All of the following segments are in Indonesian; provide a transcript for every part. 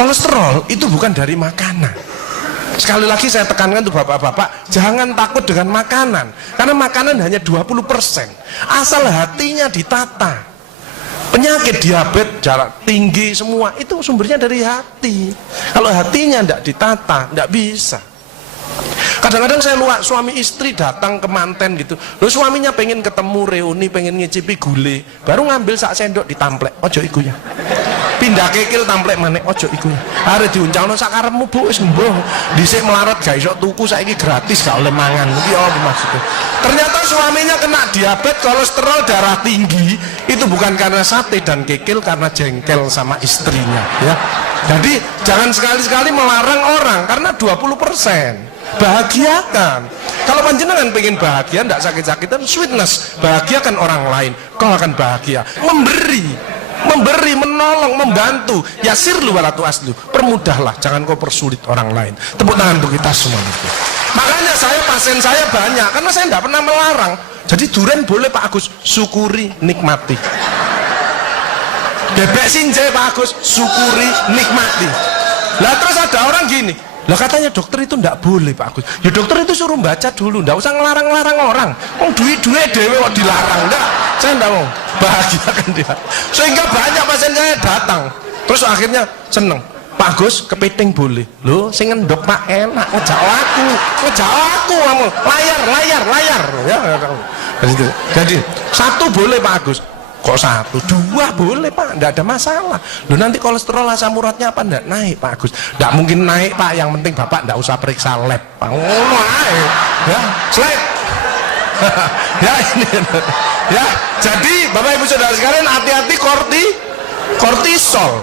Kolesterol itu bukan dari makanan. Sekali lagi saya tekankan tuh bapak-bapak, jangan takut dengan makanan, karena makanan hanya 20%. Asal hatinya ditata. Penyakit diabetes, jarak tinggi semua itu sumbernya dari hati. Kalau hatinya tidak ditata, tidak bisa. Kadang-kadang saya lihat suami istri datang ke manten gitu, loh suaminya pengen ketemu reuni, pengen ngicipi gulai, baru ngambil sak sendok ditamplek, ojo iku ya. Pindah kekil tamplek manek, ojo iku ya. Are diuncalno sak karepmu Bu, wis mbuh. Dhisik melarat gak iso tuku, saiki gratis gak oleh mangan. Iki apa maksudnya? Ternyata suaminya kena diabetes, kolesterol, darah tinggi. Itu bukan karena sate dan kekil, karena jengkel sama istrinya ya. Jadi jangan sekali-sekali melarang orang karena 20%. Bahagiakan. Kalau panjenengan pengen bahagia, tidak sakit-sakitan, sweetness, bahagiakan orang lain, kau akan bahagia. Memberi, menolong, membantu. Yasirlu walatu aslu, permudahlah, jangan kau persulit orang lain. Tepuk tangan untuk kita semua itu. Makanya pasien saya banyak, karena saya tidak pernah melarang. Jadi durian boleh Pak Agus, syukuri, nikmati. Bebek sinjai Pak Agus, syukuri, nikmati. Lah terus ada orang gini, lah katanya dokter itu ndak boleh Pak Agus. Ya dokter itu suruh baca dulu, ndak usah ngelarang-larang orang. Duit dewe kok dilarang, ndak. Saya ndak mau, bahagiakan dia. Sehingga banyak pasien saya datang, terus akhirnya seneng. Pak Agus, kepiting boleh. Loh, sing ngendok Pak enak, ngejak aku kamu. Layar. Ya. Jadi satu boleh Pak Agus. Kok satu, dua boleh Pak, tidak ada masalah. Loh nanti kolesterol asam uratnya apa enggak naik Pak Agus? Tidak mungkin naik Pak, yang penting Bapak tidak usah periksa lab Pak. Oh naik, ya slide. Ya ini, ya. Jadi Bapak Ibu Saudara sekalian hati-hati kortisol.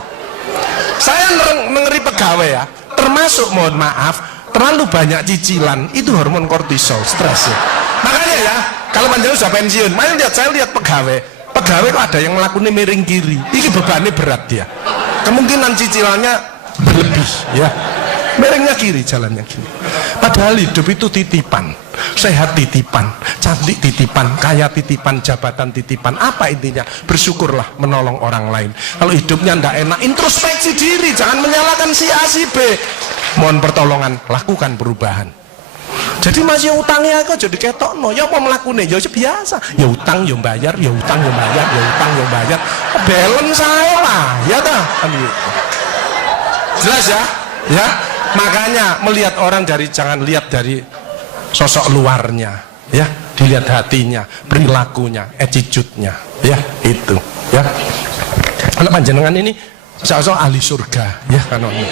Saya mengeri pegawai ya, termasuk mohon maaf terlalu banyak cicilan itu hormon kortisol, stres ya. Makanya ya, kalau panjenengan sudah pensiun, saya lihat pegawai kok ada yang melakukan miring kiri, ini bebannya berat dia, kemungkinan cicilannya berlebih ya, miringnya kiri, jalannya kiri. Padahal hidup itu titipan, sehat titipan, cantik titipan, kaya titipan, jabatan titipan. Apa intinya? Bersyukurlah, menolong orang lain. Kalau hidupnya ndak enak, introspeksi diri, jangan menyalahkan si A si B, mohon pertolongan, lakukan perubahan. Jadi masih utangnya kok jadi ketok no, ya apa melakukannya, ya biasa, ya utang ya bayar, ya utang ya bayar, ya utang ya bayar, balance saya lah, ya dah, jelas ya, ya. Makanya melihat orang jangan lihat dari sosok luarnya, ya, dilihat hatinya, perilakunya, attitude-nya, ya itu, ya. Kalau panjenengan ini seolah ahli surga, ya kan ini.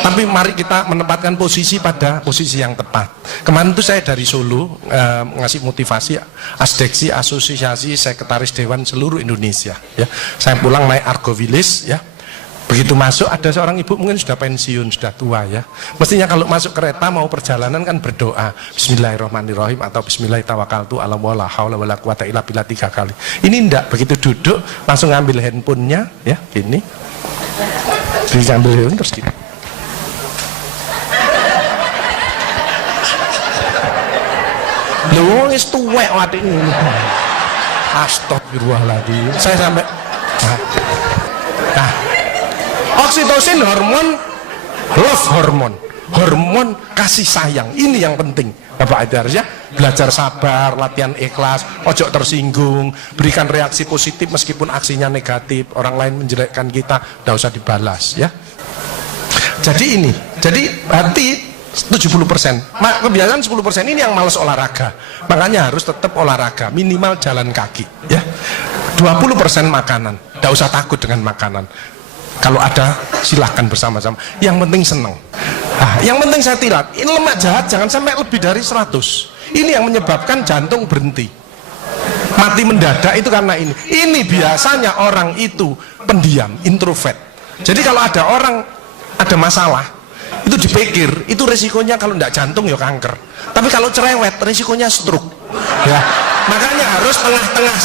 Tapi mari kita menempatkan posisi pada posisi yang tepat. Kemarin itu saya dari Solo ngasih motivasi asdeksi asosiasi sekretaris dewan seluruh Indonesia. Ya, saya pulang naik Argo Wilis ya. Begitu masuk ada seorang ibu mungkin sudah pensiun, sudah tua ya. Mestinya kalau masuk kereta mau perjalanan kan berdoa Bismillahirrahmanirrahim atau Bismillahirrahmanirrahim ala wala haula wala quwata illa billah 3 kali. Ini enggak, begitu duduk langsung ngambil handphonenya ya, gini. Diambil handphone terus gini. Loh, wis tuwek watik ini. Astagfirullahaladzim. Saya sampai nah, oksitosin hormon love hormon kasih sayang. Ini yang penting. Bapak Aidar ya, belajar sabar, latihan ikhlas, ojo tersinggung, berikan reaksi positif meskipun aksinya negatif, orang lain menjelekkan kita, tidak usah dibalas ya. Jadi hati 70%, kebiasaan 10% ini yang malas olahraga, makanya harus tetap olahraga, minimal jalan kaki ya. 20% makanan, tidak usah takut dengan makanan, kalau ada silahkan bersama-sama, yang penting senang. Nah, yang penting saya tilat, ini lemak jahat jangan sampai lebih dari 100, ini yang menyebabkan jantung berhenti, mati mendadak itu karena ini biasanya orang itu pendiam, introvert. Jadi kalau ada orang ada masalah itu dipikir, itu resikonya kalau tidak jantung ya kanker, tapi kalau cerewet resikonya stroke ya. Makanya harus tengah-tengah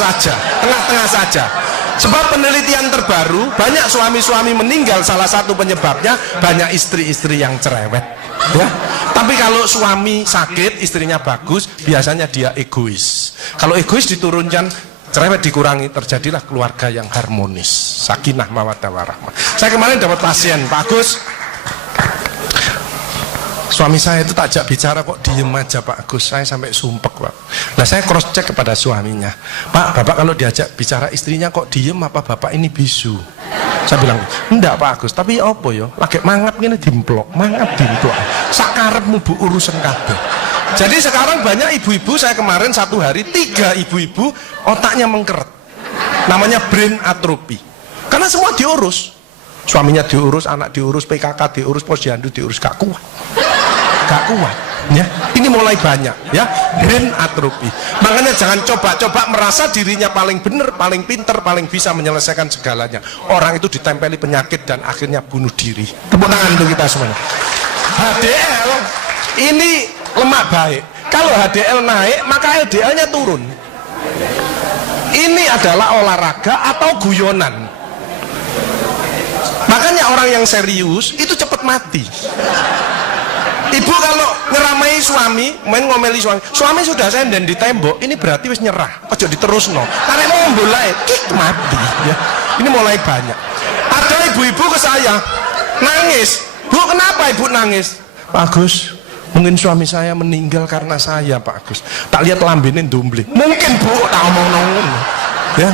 saja. Sebab penelitian terbaru banyak suami-suami meninggal, salah satu penyebabnya banyak istri-istri yang cerewet ya. Tapi kalau suami sakit istrinya bagus, biasanya dia egois. Kalau egois diturunkan cerewet dikurangi, terjadilah keluarga yang harmonis, sakinah mawaddah warahmah. Saya kemarin dapat pasien, Pak Agus, suami saya itu tak ajak bicara kok diem aja Pak Agus, saya sampai sumpek Pak. Nah saya cross check kepada suaminya, Pak, Bapak kalau diajak bicara istrinya kok diem, apa Bapak ini bisu? Saya bilang, enggak Pak Agus, tapi apa ya, lagi mangap gini dimplok, mangap dimplok, sakarepmu bu urusan kabeh. Jadi sekarang banyak ibu-ibu, saya kemarin satu hari 3 ibu-ibu otaknya mengkeret, namanya brain atrophy, karena semua diurus, suaminya diurus, anak diurus, PKK diurus, posyandu diurus, gak kuat ya. Ini mulai banyak ya, brain atrophy. Makanya jangan coba-coba merasa dirinya paling benar, paling pinter, paling bisa menyelesaikan segalanya. Orang itu ditempeli penyakit dan akhirnya bunuh diri. Tepuk tangan untuk kita semuanya. HDL ini lemak baik, kalau HDL naik maka LDL-nya turun. Ini adalah olahraga atau guyonan. Makanya orang yang serius itu cepat mati. Ibu kalau ngeramai suami, main ngomeli suami sudah senden di tembok, ini berarti wis nyerah, ojo diterusno. Karena mau mulai kik mati ya. Ini mulai banyak. Ada ibu-ibu ke saya nangis, Bu kenapa ibu nangis? Pak Agus, mungkin suami saya meninggal karena saya Pak Agus. Tak lihat lambene ndumbling. Mungkin Bu, tak omong-omong ya.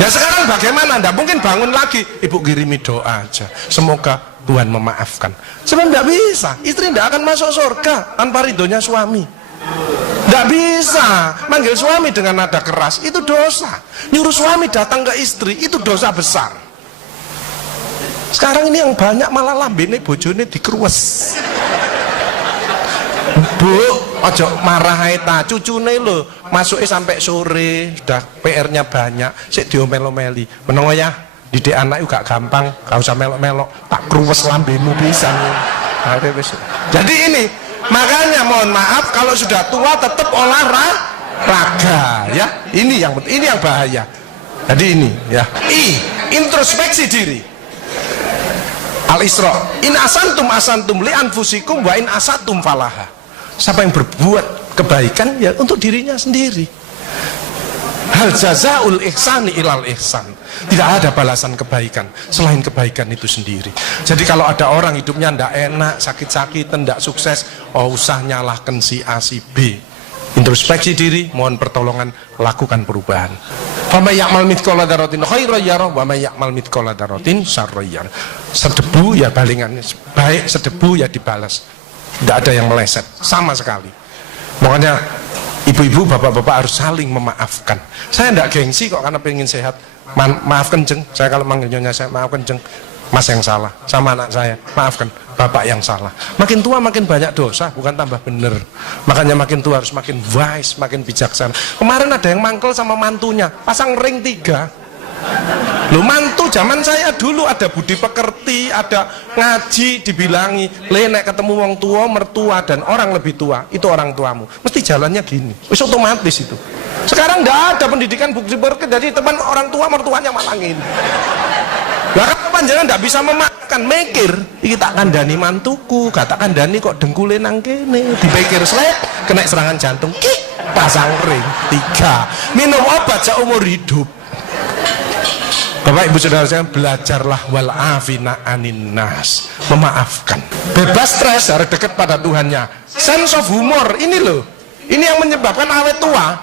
Ya sekarang bagaimana? Nggak mungkin bangun lagi. Ibu kirimi doa aja, semoga Tuhan memaafkan. Sebab tidak bisa, istri tidak akan masuk surga tanpa ridhonya suami. Tidak bisa manggil suami dengan nada keras, itu dosa. Nyuruh suami datang ke istri, itu dosa besar. Sekarang ini yang banyak malah lambene bojone dikeruwes. Bu, ojo marah ta, cucune lho, masuknya sampai sore, sudah PR-nya banyak, sik diomel-omeli. Meneng ya, didik anak juga gampang, gak usah melok-melok, tak kruwes lambemu pisan. Jadi ini, makanya mohon maaf kalau sudah tua tetap olahraga ya. Ini yang bahaya. Jadi ini ya. Introspeksi diri. Al-Isra. In asantum li anfusikum wa in asatum falaha. Siapa yang berbuat kebaikan ya untuk dirinya sendiri. Hal jazaul ihsani ilal ihsan. Tidak ada balasan kebaikan selain kebaikan itu sendiri. Jadi kalau ada orang hidupnya ndak enak, sakit-sakitan, ndak sukses, oh usah nyalahkan si A si B. Introspeksi diri, mohon pertolongan, lakukan perubahan. Wa may ya'mal mithqala dzarratin khairan yarah wa may ya'mal mithqala dzarratin syarran yarah. Sedebu ya balingannya, baik sedebu ya dibalas. Tidak ada yang meleset sama sekali. Makanya ibu-ibu, bapak-bapak harus saling memaafkan. Saya tidak gengsi kok karena pengen sehat. Maafkan jeng, saya kalau manggil nyonya saya maafkan jeng, mas yang salah, sama anak saya maafkan, bapak yang salah. Makin tua makin banyak dosa, bukan tambah bener. Makanya makin tua harus makin wise, makin bijaksana. Kemarin ada yang mangkel sama mantunya, pasang ring 3. Lu mantu zaman saya dulu ada budi pekerti, ada ngaji, dibilangi nek ketemu wong tua, mertua dan orang lebih tua, itu orang tuamu mesti jalannya gini, wis otomatis itu. Sekarang nggak ada pendidikan budi pekerti, jadi teman orang tua mertuanya malah gini. Lah kan jangan nggak bisa memakan, mikir iki tak kandani mantuku, gak tak kandani kok dengkule nang kene, dipikir slep kena serangan jantung, pasang ring 3, minum obat seumur hidup. Bapak ibu saudara saya, belajarlah wal afina anin nas, memaafkan, bebas stres, harus dekat pada Tuhannya. Sense of humor ini loh, ini yang menyebabkan awet tua.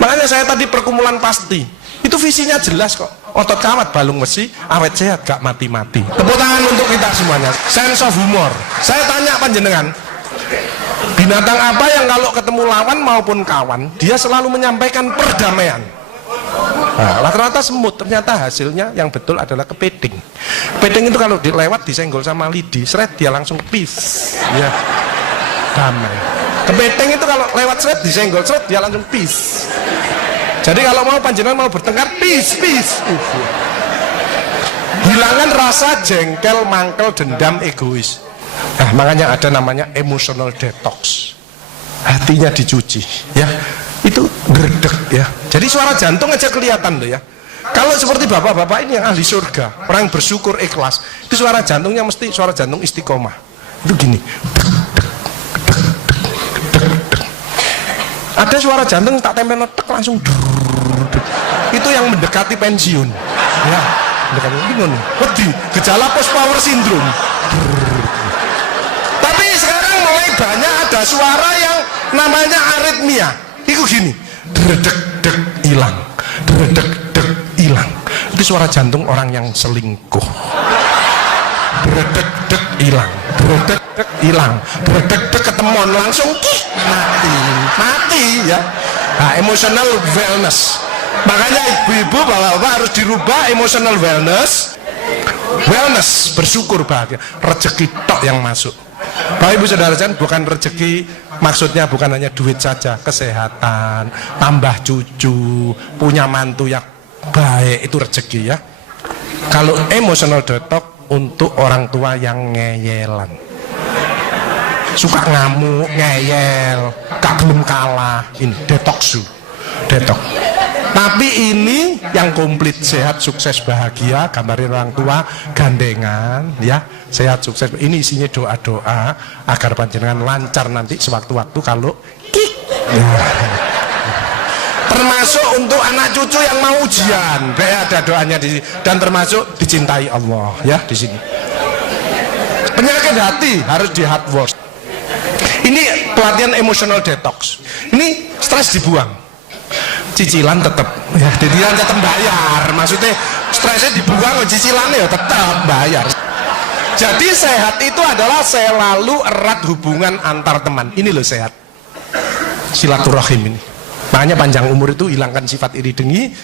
Makanya saya tadi perkumpulan pasti itu visinya jelas kok, otot kawat balung besi, awet sehat gak mati-mati. Tepuk tangan untuk kita semuanya. Sense of humor. Saya tanya panjenengan, binatang apa yang kalau ketemu lawan maupun kawan dia selalu menyampaikan perdamaian? Nah, rata-rata semut, ternyata hasilnya yang betul adalah kepiting. Kepiting itu kalau dilewat disenggol sama lidi, seret dia langsung peace, ya damai. Kepiting itu kalau lewat seret disenggol seret dia langsung peace. Jadi kalau mau panjenengan mau bertengkar peace. Hilangkan rasa jengkel, mangkel, dendam, egois. Nah makanya ada namanya emotional detox. Hatinya dicuci, ya. Itu gerdek ya. Jadi suara jantung aja kelihatan loh ya. Kalau seperti bapak-bapak ini yang ahli surga, orang bersyukur ikhlas, itu suara jantungnya mesti suara jantung istiqomah. Itu gini. Ada suara jantung tak tempel tek langsung Itu yang mendekati pensiun. Ya, mendekati gimana? Wedi, gejala post power syndrome. Tapi sekarang mulai banyak ada suara yang namanya aritmia. Itu gini, dredeg-deg hilang, dredeg-deg hilang. Itu suara jantung orang yang selingkuh. Dredeg-deg hilang, dredeg-deg hilang, dredeg-deg ketemuan langsung mati ya. Nah, emotional wellness. Makanya ibu-ibu bapak-bapak harus dirubah emotional wellness. Wellness, bersyukur, bahagia, rezeki tok yang masuk. Bapak ibu saudara sekalian, bukan rezeki maksudnya bukan hanya duit saja, kesehatan, tambah cucu, punya mantu yang baik, itu rezeki ya. Kalau emotional detox untuk orang tua yang ngeyelan, suka ngamuk, ngeyel, gak belum kalah, ini detox. Tapi ini yang komplit, sehat, sukses, bahagia, gambarin orang tua, gandengan, ya, sehat, sukses. Ini isinya doa-doa agar panjenengan lancar nanti sewaktu-waktu kalau kik. Termasuk untuk anak cucu yang mau ujian, ada doanya di sini. Dan termasuk dicintai Allah, ya, di sini. Penyakit hati harus di hard wash. Ini pelatihan emotional detox. Ini stres dibuang. Cicilan tetap ya, cicilan tetap bayar, maksudnya stresnya dibuang, cicilannya ya tetap bayar. Jadi sehat itu adalah selalu erat hubungan antar teman. Ini loh sehat, silaturahim ini. Makanya panjang umur itu hilangkan sifat iri dengki,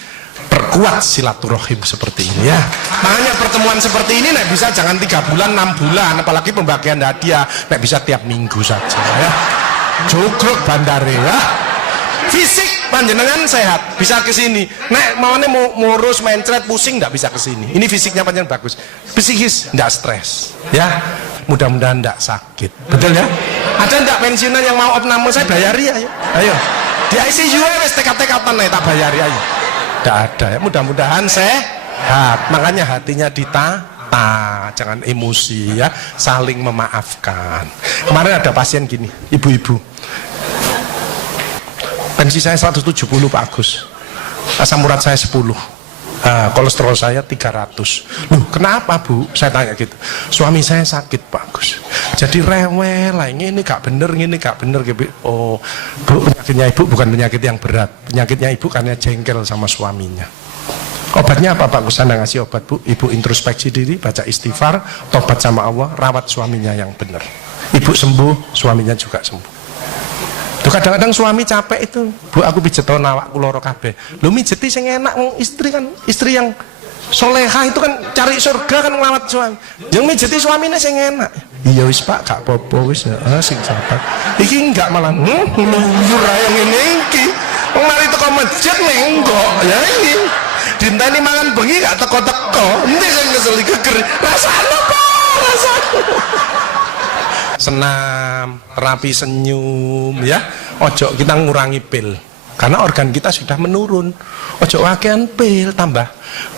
perkuat silaturahim seperti ini ya. Makanya pertemuan seperti ini nek bisa jangan 3 bulan 6 bulan, apalagi pembagian hadiah nek bisa tiap minggu saja ya. Cukup bandare ya. Fisik panjenengan sehat, bisa ke sini. Nek maunya mau ngurus, mencret, pusing, nggak bisa ke sini. Ini fisiknya panjenengan bagus. Psikis nggak stres, ya. Mudah-mudahan nggak sakit. Betul ya? Ada nggak pensiunan yang mau opname saya bayari ayo. Ayo. Di ICU wes tekad-tekatan tak bayari ayo. Nggak ada ya. Mudah-mudahan sehat. Makanya hatinya ditata, jangan emosi ya, saling memaafkan. Kemarin ada pasien gini, ibu-ibu. Pensi saya 170 Pak Agus, asam urat saya 10, kolesterol saya 300. Loh kenapa Bu? Saya tanya gitu. Suami saya sakit Pak Agus, jadi rewel lah, ini gak bener, ini gak bener gitu. Oh Bu, penyakitnya ibu bukan penyakit yang berat, penyakitnya ibu karena jengkel sama suaminya. Obatnya apa Pak Agus? Anda ngasih obat Bu, ibu introspeksi diri, baca istighfar, tobat sama Allah, rawat suaminya yang benar. Ibu sembuh, suaminya juga sembuh. Kadang-kadang suami capek itu, Bu aku pijeton awakku loro kabeh. Lho mijeti sing enak, istri kan, istri yang soleha itu kan cari surga kan ngelawat suami. Yang mijeti suaminya sing enak. Iya wis Pak, gak apa-apa wis, sing sabar. Iki enggak malah ngluyur ae ngene iki. Wong mari teko masjid nenggok, ya iki. Dinteni mangan bengi gak teko-teko. Endi sing kesel geger. Rasane kok, rasane. Senam, terapi senyum ya. Ojo kita ngurangi pil karena organ kita sudah menurun. Ojo wakean pil, tambah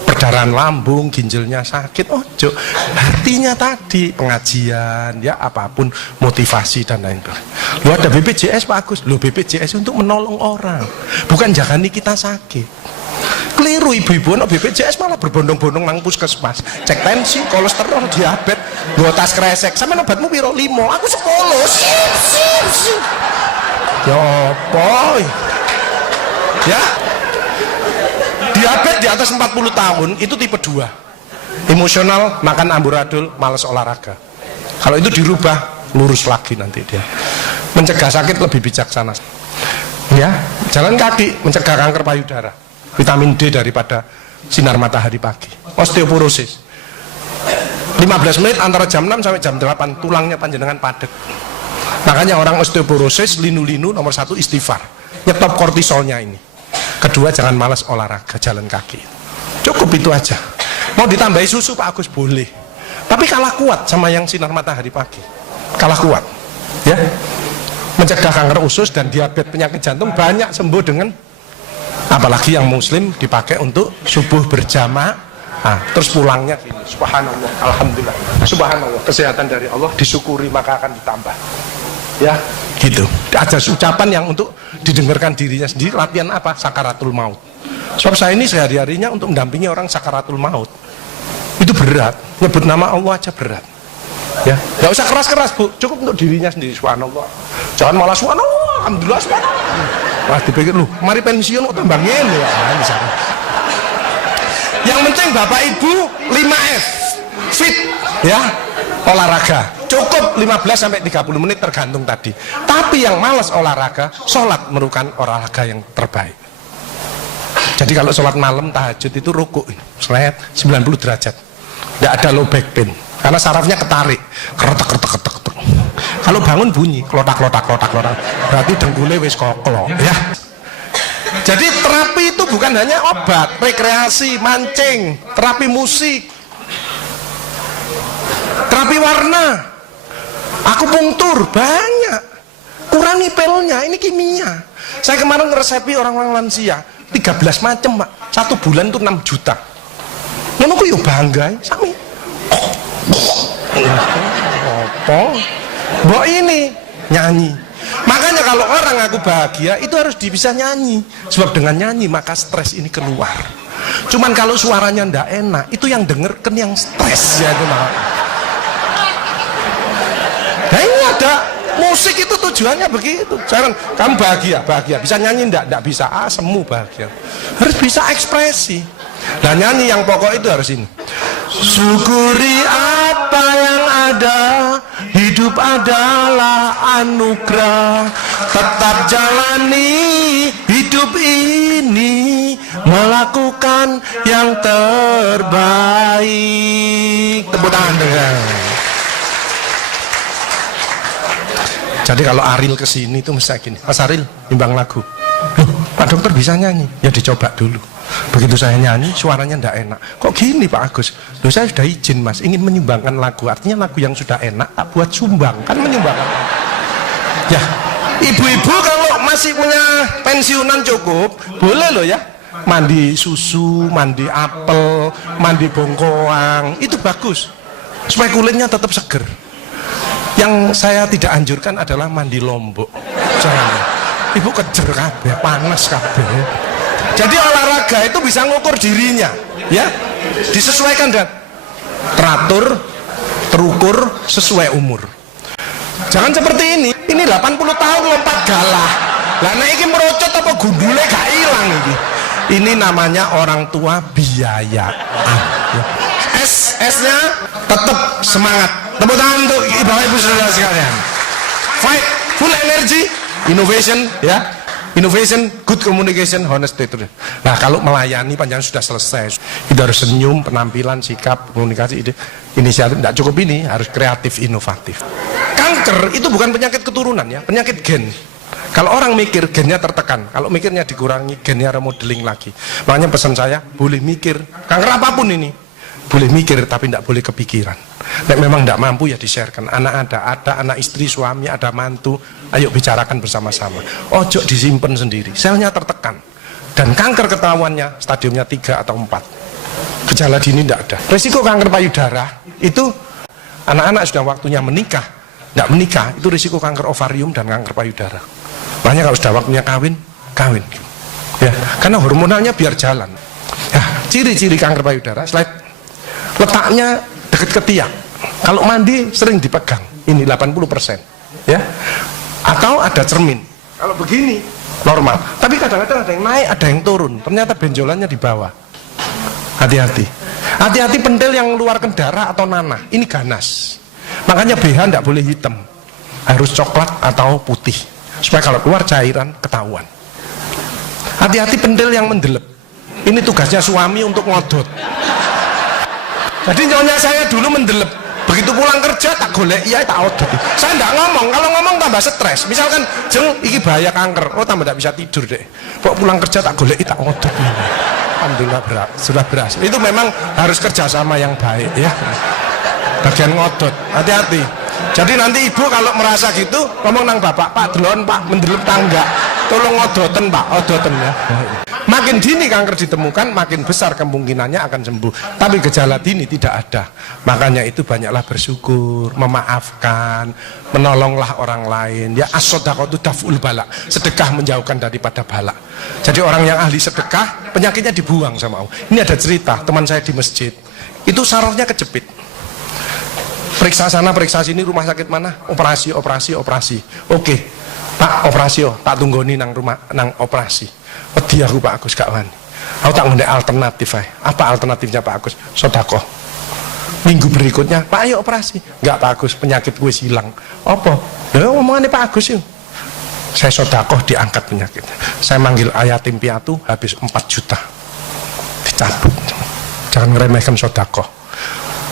perdarahan lambung, ginjalnya sakit. Ojo, hatinya tadi pengajian ya, apapun motivasi dan lain-lain. Lu ada BPJS Pak Agus, lu BPJS untuk menolong orang, bukan jagani kita sakit. Keliru ibu-ibu, no BPJS malah berbondong-bondong nang puskesmas, cek tensi, kolesterol, diabetes, gua tas kresek, sama obatmu piro 5, aku 10, sip. Ya boy, ya, diabetes di atas 40 tahun itu tipe 2, emosional, makan amburadul, malas olahraga. Kalau itu dirubah, lurus lagi nanti dia. Mencegah sakit lebih bijaksana, ya, jalan kaki, mencegah kanker payudara. Vitamin D daripada sinar matahari pagi. Osteoporosis 15 menit antara jam 6 sampai jam 8 tulangnya panjenengan padat. Makanya orang osteoporosis linu-linu nomor 1 istighfar, nyetop kortisolnya ini. Kedua jangan malas olahraga, jalan kaki. Cukup itu aja. Mau ditambahi susu Pak Agus boleh, tapi kalah kuat sama yang sinar matahari pagi. Kalah kuat ya. Mencegah kanker usus dan diabetes, penyakit jantung banyak sembuh dengan, apalagi yang muslim dipakai untuk subuh berjamaah. Terus pulangnya gini, subhanallah, alhamdulillah, subhanallah, kesehatan dari Allah, disyukuri maka akan ditambah. Ya, gitu. Ada ucapan yang untuk didengarkan dirinya sendiri. Latihan apa? Sakaratul maut. Sebab saya ini sehari-harinya untuk mendampingi orang sakaratul maut. Itu berat, nyebut nama Allah aja berat. Ya, nggak usah keras-keras Bu, cukup untuk dirinya sendiri. Subhanallah. Jangan malah subhanallah, alhamdulillah, subhanallah. Wah, dipikir lu, mari pensiun kok tambah ngene ya. Yang penting Bapak Ibu 5F, fit ya, olahraga. Cukup 15 sampai 30 menit tergantung tadi. Tapi yang malas olahraga, sholat merupakan olahraga yang terbaik. Jadi kalau sholat malam tahajud itu rukuk, seret 90 derajat. Tidak ada low back pain karena sarafnya ketarik, keretek. Kalau bangun bunyi klotak, berarti dengkulnya wis koklo ya. Jadi terapi itu bukan hanya obat, rekreasi, mancing, terapi musik, terapi warna, akupunktur, banyak. Kurangi pilnya, ini kimia. Saya kemarin ngeresepi orang-orang lansia 13 macam Pak, 1 bulan itu 6 juta. Ngono ku yo bangga sami. Apa? Mbok ini nyanyi. Makanya kalau orang aku bahagia itu harus bisa nyanyi. Sebab dengan nyanyi maka stres ini keluar. Cuman kalau suaranya ndak enak, itu yang denger kan yang stres ya itu malah. Nah ini ada musik itu tujuannya begitu. Jangan kamu bahagia, bisa nyanyi ndak bisa, semu bahagia. Harus bisa ekspresi. Nah nyanyi yang pokok itu harus ini. Syukuri apa yang ada, hidup adalah anugerah. Tetap jalani hidup ini, melakukan yang terbaik. Tepuk tangan dengan. Jadi kalau Aril kesini itu mesti gini, Mas Aril nimbang lagu. Loh, Pak Dokter bisa nyanyi? Ya dicoba dulu. Begitu saya nyanyi suaranya ndak enak. Kok gini Pak Agus? Loh saya sudah izin Mas, ingin menyumbangkan lagu. Artinya lagu yang sudah enak tak buat sumbang, kan menyumbangkan. Ya, ibu-ibu kalau masih punya pensiunan cukup, boleh loh ya. Mandi susu, mandi apel, mandi bongkoang, itu bagus. Supaya kulitnya tetap seger. Yang saya tidak anjurkan adalah mandi lombok. Jangan. Ibu kejer kabeh, panas kabeh. Jadi olahraga itu bisa ngukur dirinya, ya. Disesuaikan dan teratur, terukur sesuai umur. Jangan seperti ini 80 tahun lompat galah. Lah nek iki merocot apa gundule gak ilang iki. Ini namanya orang tua biayaan. S-nya tetap semangat. Tepuk tangan untuk ibu-ibu saudara sekalian. Fight, full energy, innovation, ya. Innovation, good communication, honesty. Nah kalau melayani panjang sudah selesai, itu harus senyum, penampilan, sikap, komunikasi, ide, inisiatif. Tidak cukup ini, harus kreatif, inovatif. Kanker itu bukan penyakit keturunan ya, penyakit gen. Kalau orang mikir gennya tertekan, kalau mikirnya dikurangi gennya remodeling lagi. Makanya pesan saya, boleh mikir, kanker apapun ini, boleh mikir tapi tidak boleh kepikiran. Nek memang tidak mampu ya di-sharekan. Anak ada anak istri, suami, ada mantu. Ayo bicarakan bersama-sama. Ojo disimpan sendiri. Selnya tertekan. Dan kanker ketahuannya stadiumnya 3 atau 4. Gejala dini tidak ada. Risiko kanker payudara itu anak-anak sudah waktunya menikah, tidak menikah itu risiko kanker ovarium dan kanker payudara. Makanya kalau sudah waktunya kawin. Ya, karena hormonalnya biar jalan. Ya, ciri-ciri kanker payudara, slide. Letaknya dekat ke tiang. Kalau mandi sering dipegang. Ini 80%. Ya. Atau ada cermin. Kalau begini normal. Tapi kadang-kadang ada yang naik, ada yang turun. Ternyata benjolannya di bawah. Hati-hati. Hati-hati pentil yang mengeluarkan darah atau nanah. Ini ganas. Makanya BH tidak boleh hitam. Harus coklat atau putih. Supaya kalau keluar cairan ketahuan. Hati-hati pentil yang mendelep. Ini tugasnya suami untuk ngodot. Jadi nyonya saya dulu mendelep. Begitu pulang kerja tak golek, iya tak odot. Saya enggak ngomong, kalau ngomong tambah stres. Misalkan, jeng, iki bahaya kanker. Oh tambah tidak bisa tidur deh. Kok pulang kerja tak golek, tak odot. Alhamdulillah sudah berhasil. Itu memang harus kerjasama yang baik ya. Bagian ngodot, hati-hati. Jadi nanti ibu kalau merasa gitu, ngomong nang bapak, Pak delon Pak mendelep tangga. Tolong ngodoten Pak, odoten ya. Makin dini kanker ditemukan, makin besar kemungkinannya akan sembuh. Tapi gejala dini tidak ada. Makanya itu banyaklah bersyukur, memaafkan, menolonglah orang lain. Ya, as-shadaqatu daf'ul bala. Sedekah menjauhkan daripada bala. Jadi orang yang ahli sedekah, penyakitnya dibuang sama Allah. Ini ada cerita, teman saya di masjid. Itu sarafnya kejepit. Periksa sana, periksa sini, rumah sakit mana? Operasi. Oke, Pak, operasi, tak tunggoni nang rumah, nang operasi. Wedi aku Pak Agus gak wani. Aku tak ngundek alternatif aja. Apa alternatifnya Pak Agus? Sedekah. Minggu berikutnya, Pak ayo operasi. Enggak Pak Agus, penyakit gue hilang. Apa? Ya omongannya Pak Agus yuk. Saya sedekah diangkat penyakitnya. Saya manggil yatim piatu habis 4 juta. Dicabut. Jangan ngeremehkan sedekah.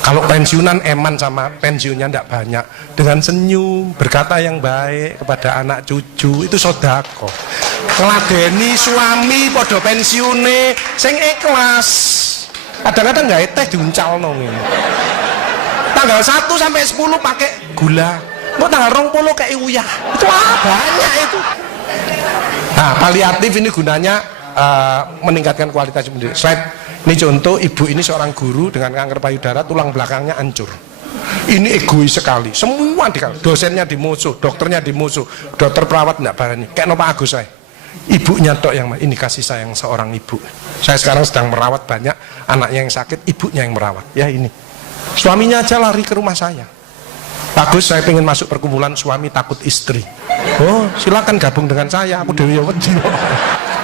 Kalau pensiunan eman sama pensiunnya tidak banyak, dengan senyum berkata yang baik kepada anak cucu itu sedekah. Ngeladeni suami podo pensiune sing ikhlas. Kadang-kadang nggak teh diuncal nong ini. Tanggal 1 sampai 10 pakai gula. Kok tanggal 20 kayak uyah. Itu banyak itu. Nah, paliatif ini gunanya meningkatkan kualitas hidup. Slide. Ini contoh, ibu ini seorang guru dengan kanker payudara, tulang belakangnya hancur. Ini egois sekali, semua dikal, dosennya dimusuh, dokternya dimusuh, dokter perawat tidak berani. Kayak Pak Agus saya, ibunya tok yang ini kasih sayang seorang ibu. Saya sekarang sedang merawat banyak anaknya yang sakit, ibunya yang merawat. Ya ini, suaminya aja lari ke rumah saya. Bagus, saya pengen masuk perkumpulan suami takut istri. Oh, silakan gabung dengan saya, aku Dewi Wedi.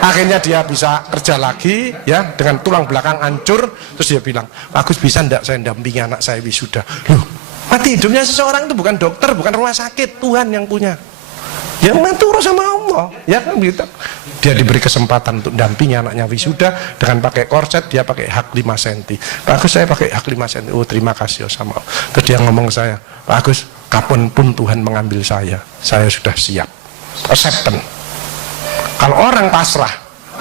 Akhirnya dia bisa kerja lagi ya dengan tulang belakang hancur, terus dia bilang, "Bagus, bisa ndak saya dampingi anak saya wisuda?" Loh, mati hidupnya seseorang itu bukan dokter, bukan rumah sakit, Tuhan yang punya. Ya ngatur sama Allah, ya kan gitu. Dia diberi kesempatan untuk dampingi anaknya wisuda dengan pakai korset, dia pakai hak 5 cm. Bagus, saya pakai hak 5 cm. Oh, terima kasih sama Allah. Terus dia ngomong ke saya, "Bagus, kapanpun Tuhan mengambil saya sudah siap." Acceptance. Kalau orang pasrah,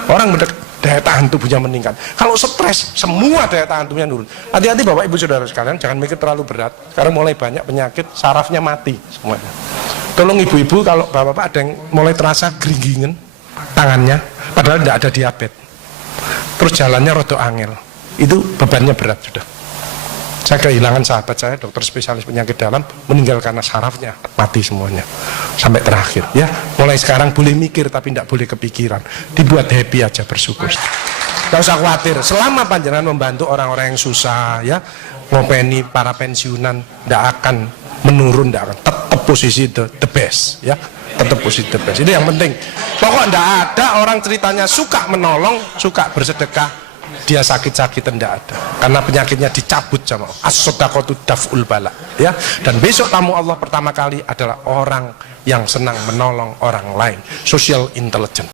orang daya tahan tubuhnya meningkat. Kalau stres, semua daya tahan tubuhnya turun. Hati-hati Bapak Ibu Saudara sekalian, jangan mikir terlalu berat. Karena mulai banyak penyakit, sarafnya mati semuanya. Tolong ibu-ibu, kalau bapak-bapak ada yang mulai terasa geringgingen tangannya, padahal tidak ada diabetes. Terus jalannya rodo angel, itu bebannya berat sudah. Saya kehilangan sahabat saya, dokter spesialis penyakit dalam, meninggal karena sarafnya mati semuanya sampai terakhir. Ya, mulai sekarang boleh mikir tapi tidak boleh kepikiran, dibuat happy aja, bersyukur. Gak usah khawatir, selama panjenengan membantu orang-orang yang susah, ya, ngopeni para pensiunan, tidak akan menurun, tidak akan, tetap posisi the best, ya, tetap posisi the best. Itu yang penting. Pokok tidak ada orang ceritanya suka menolong, suka bersedekah, dia sakit-sakit tidak ada, karena penyakitnya dicabut sama Allah. As-shadaqatu daf'ul bala, ya. Dan besok tamu Allah pertama kali adalah orang yang senang menolong orang lain, social intelligence.